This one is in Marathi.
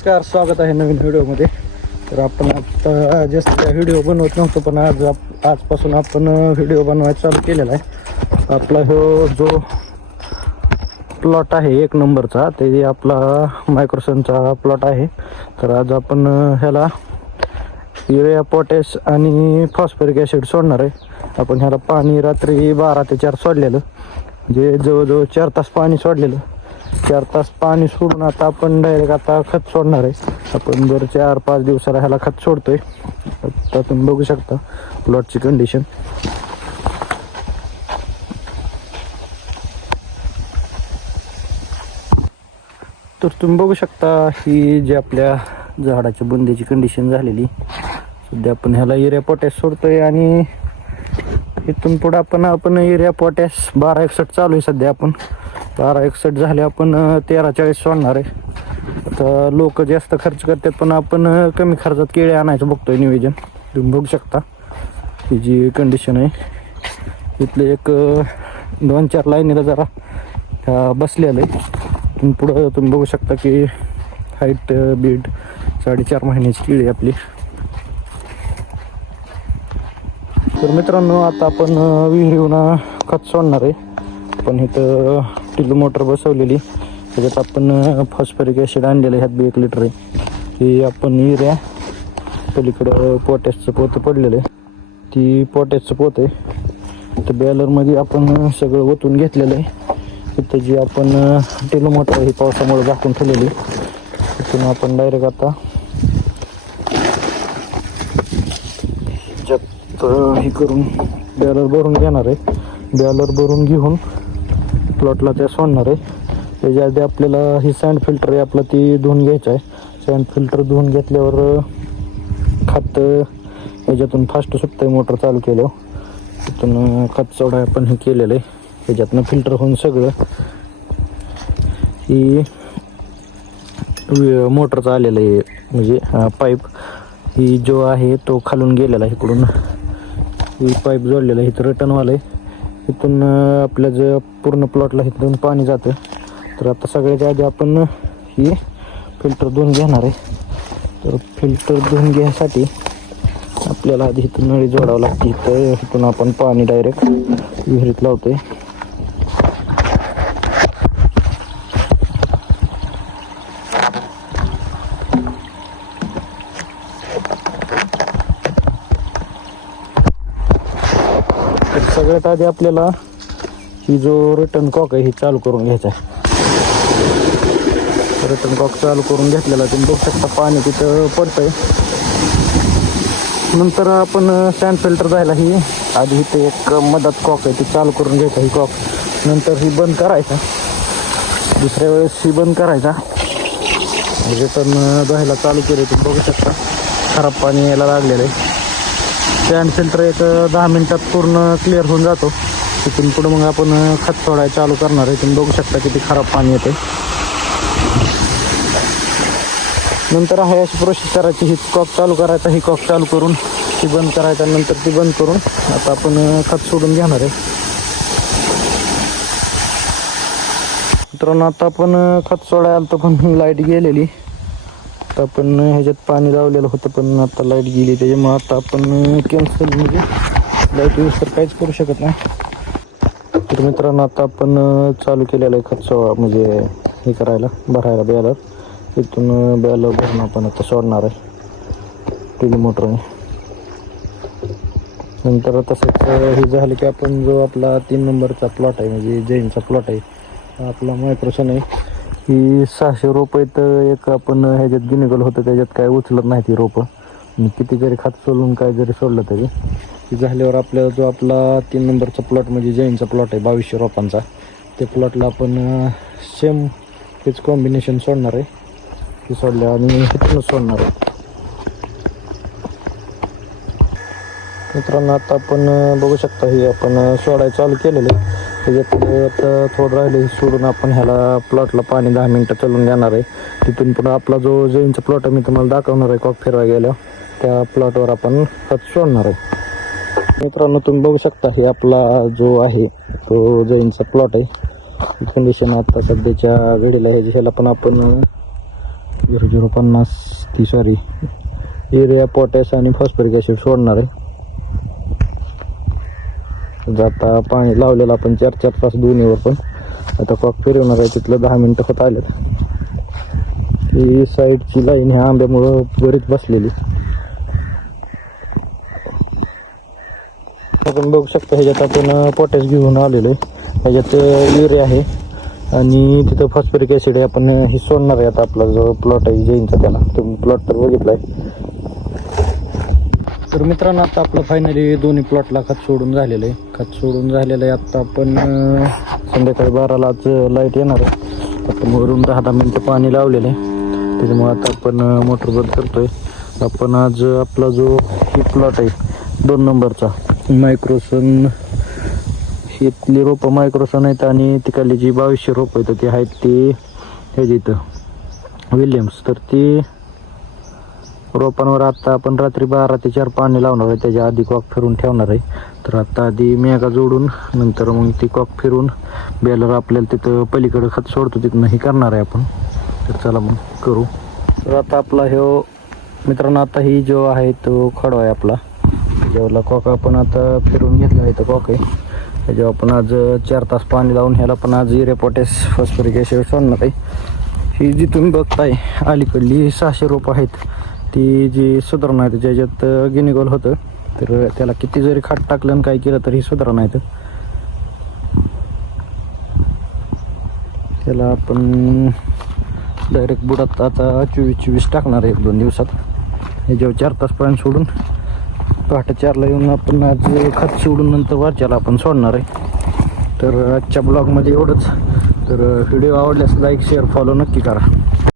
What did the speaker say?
नमस्कार, स्वागत आहे नवीन व्हिडिओमध्ये. तर आपण आता जास्त व्हिडिओ बनवत नव्हतो, पण आजपासून आपण व्हिडिओ बनवायला चालू केलेला आहे. आपला हो जो प्लॉट आहे 1 नंबरचा, ते आपला मायक्रोसनचा प्लॉट आहे. तर आज आपण ह्याला युरिया, पोटॅश आणि फॉस्फरिक ॲसिड सोडणार आहे. आपण ह्याला पाणी रात्री 12 ते 4 सोडलेलं, जे जवळजवळ 4 तास पाणी सोडलेलं. 4 तास पाणी सोडून आता आपण डायरेक्ट आता खत सोडणार आहे. आपण दर 4-5 दिवसाला ह्याला खत सोडतोय. आता तुम्ही बघू शकता प्लॉटची कंडिशन. तर तुम्ही बघू शकता ही जी आपल्या झाडाच्या बुंद्याची कंडिशन झालेली. सध्या आपण ह्याला युरिया, पोटॅश सोडतोय आणि इथून पुढं आपण युरिया, पोटॅश 12-61 चालू आहे. सध्या आपण 12-61 झाले, आपण 13-40 सोडणार आहे. आता लोक जास्त खर्च करतात, पण आपण कमी खर्चात केळी आणायचं बघतोय नियोजन. तुम्ही बघू शकता ही जी कंडिशन आहे. इथले एक 2-4 लाईनीला जरा बसलेलं आहे. इथून पुढं तुम्ही बघू शकता की हाईट बीट 4.5 महिन्याची केळी आपली. तर मित्रांनो, आता आपण विहिरीहून खत सोडणार आहे. पण इथं टिल्लू मोटर बसवलेली, त्याच्यात आपण फॉस्फरिक ॲसिड आणलेलं आहे. ह्यात बी 1 लिटर आहे. ही आपण युरिया, पलीकडं पोटॅशचं पोतं पडलेलं आहे, ती पोटॅशचं पोतं आहे. तर बॅलरमध्ये आपण सगळं ओतून घेतलेलं आहे. इथं जी आपण टिल्लू मोटर ही पावसामुळे झाकून ठेवलेली, तिथून आपण डायरेक्ट आता हे करून बॅलर भरून घेणार आहे. बॅलर भरून घेऊन प्लॉटला त्या सोडणार आहे. त्याच्या आधी आपल्याला ही सँड फिल्टर आहे आपला, ती धुवून घ्यायचं आहे. सँड फिल्टर धुवून घेतल्यावर खत ह्याच्यातून फास्ट सुटतं आहे मोटर चालू केल्यावर. तिथून खत सोडा आपण हे केलेलं आहे. ह्याच्यातनं फिल्टर होऊन सगळं ही मोटरचं आलेलं आहे, म्हणजे पाईप ही जो आहे तो खालून गेलेला आहे. इकडून ही पाईप जोडलेला आहे, इथं रिटर्नवालं आहे. इथून आपल्या जे पूर्ण प्लॉटला इथून पाणी जातं. तर आता सगळ्याच्या आधी आपण ही फिल्टर धुवून घेणार आहे. तर फिल्टर धुवून घ्यायसाठी आपल्याला आधी इथून नळी जोडावं लागते. तर इथून आपण पाणी डायरेक्ट विहिरीत लावतोय. सगळ्यात आधी आपल्याला ही जो रिटर्न कॉक आहे ही चालू करून घ्यायचा आहे. रिटर्न कॉक चालू करून घेतलेला तुम्ही बघू शकता, पाणी तिथं पडतंय. नंतर आपण सँड फिल्टर जायला ही आधी इथे एक मदत कॉक आहे ती चालू करून घ्यायचा. ही कॉक नंतर ही बंद करायचा, दुसऱ्या वेळेस ही बंद करायचा. रिटर्न जायला चालू केले तुम्ही बघू शकता, खराब पाणी यायला लागलेलं आहे. सँड फिल्टर एक 10 मिनिटात पूर्ण क्लिअर होऊन जातो. तिथून पुढं मग आपण खत सोडायला चालू करणार आहे. तुम्ही बघू शकता किती खराब पाणी येते. नंतर आहे अशी प्रोसेस करायची. ही कॉक चालू करायचा, ही कॉक चालू करून ती बंद करायचा, नंतर ती बंद करून आता आपण खत सोडून घेणार आहे. मित्रांनो, आता आपण खत सोडायला आलो पण लाईट गेलेली. आता आपण ह्याच्यात पाणी लावलेलं होतं, पण आता लाईट गेली, त्याच्यामुळे आता आपण कॅन्सल, म्हणजे लाईट यूज तर काहीच करू शकत नाही. तर मित्रांनो, आता आपण चालू केलेलं आहे खत म्हणजे हे करायला, भरायला बॅलर. तिथून बॅलर भरून आपण आता सोडणार आहे टिल्लू मोटरने. नंतर तसंच हे झालं की आपण जो आपला 3 नंबरचा प्लॉट आहे, म्हणजे जैनचा प्लॉट आहे, आपला मायक्रोसन आहे. ही 600 रोपं तर एक आपण ह्याच्यात गिनिगल होतं, त्याच्यात काय उचलत नाही ती रोपं. किती जरी खत सोडून काय जरी सोडलं तरी ती झाल्यावर आपल्याला जो आपला 3 नंबरचा प्लॉट म्हणजे जैनचा प्लॉट आहे 2200 रोपांचा, ते प्लॉटला आपण सेम तेच कॉम्बिनेशन सोडणार आहे. ते सोडल्या आणि इथूनच सोडणार आहे. मित्रांनो, आता आपण बघू शकता ही आपण सोडायला चालू केलेलं आहे. त्याच्यात आता थोडं राहिले सोडून आपण ह्याला प्लॉटला पाणी 10 मिनटं चालून देणार आहे. तिथून पुन्हा आपला जो जैनचा प्लॉट आहे मी तुम्हाला दाखवणार आहे कॉक फिरवायला गेल्यावर, त्या प्लॉटवर आपण खत सोडणार आहे. मित्रांनो, तुम्ही बघू शकता हे आपला जो आहे तो जैनचा प्लॉट आहे. कंडिशन आता सध्याच्या घडीला ह्याला पण आपण 0,050 ती सॉरी युरिया पोटॅश आणि फॉस्फरिक ॲसिड सोडणार आहे. आता पाणी लावलेलं आपण 4 तास दोन्हीवर, पण आता कॉक फिरवणार आहे. तिथलं 10 मिनटं होत आलेत. ही साईडची लाईन ह्या आंब्यामुळं बरीच बसलेली. आपण बघू शकतो ह्याच्यात आपण पोटॅश घेऊन आलेलो आहे. ह्याच्यात युरिया आहे आणि तिथं फॉस्फरिक ॲसिड आहे. आपण हे सोडणार आहे. आता आपला जो प्लॉट आहे जैनचा, त्याला तुम्ही प्लॉट तर बघितला आहे. तर मित्रांनो, आता आपलं फायनली दोन्ही प्लॉटला खत सोडून झालेलं आहे. खत सोडून झालेलं आहे. आत्ता आपण संध्याकाळी 12लाच लाईट येणार आहे. आपण वरून 10 मिनटं पाणी लावलेलं आहे. त्याच्यामुळे आता आपण मोटर बंद करतोय. आपण आज आपला जो ही प्लॉट आहे 2 नंबरचा, मायक्रोसन, इथली रोपं मायक्रोसन आहेत आणि तिकडली जी 2200 रोपं आहेत ती आहेत ती ह्याची इथं विल्यम्स. तर ती रोपांवर आत्ता आपण रात्री 12 ते 4 पाणी लावणार आहे. त्याच्या आधी कॉक फिरून ठेवणार आहे. तर आत्ता आधी मेगा जोडून नंतर मग ती कॉक फिरून बेलर आपल्याला तिथं पलीकडं खत सोडतो तिथनं हे करणार आहे आपण. तर चला मग करू. तर आता आपला ह्यो मित्रांनो, आता ही जो आहे तो खडा आहे आपला, त्याच्यावरला कॉक आपण आता फिरून घेतला आहे. तो कॉक आहे त्याच्यावर आपण आज 4 तास पाणी लावून ह्याला पण आज युरिया पोटॅश फॉस्फरिक ॲसिड सोडणार आहे. ही जी तुम्ही बघताय अलीकडली 600 रोपं आहेत, ती जी सुधारणा आहे ज्याच्यात गिनीगोल होतं. तर त्याला किती जरी खाट टाकलं आणि काय केलं तरी सुधारणा आहे. त्याला आपण डायरेक्ट बुडात आता 24 टाकणार आहे 1-2 दिवसात. ह्याच्यावर 4 तास पाणी सोडून पहाटे 4ला येऊन आपण आज खत सोडून नंतर वरच्याला आपण सोडणार आहे. तर आजच्या ब्लॉगमध्ये एवढंच. तर व्हिडिओ आवडल्यास लाईक शेअर फॉलो नक्की करा.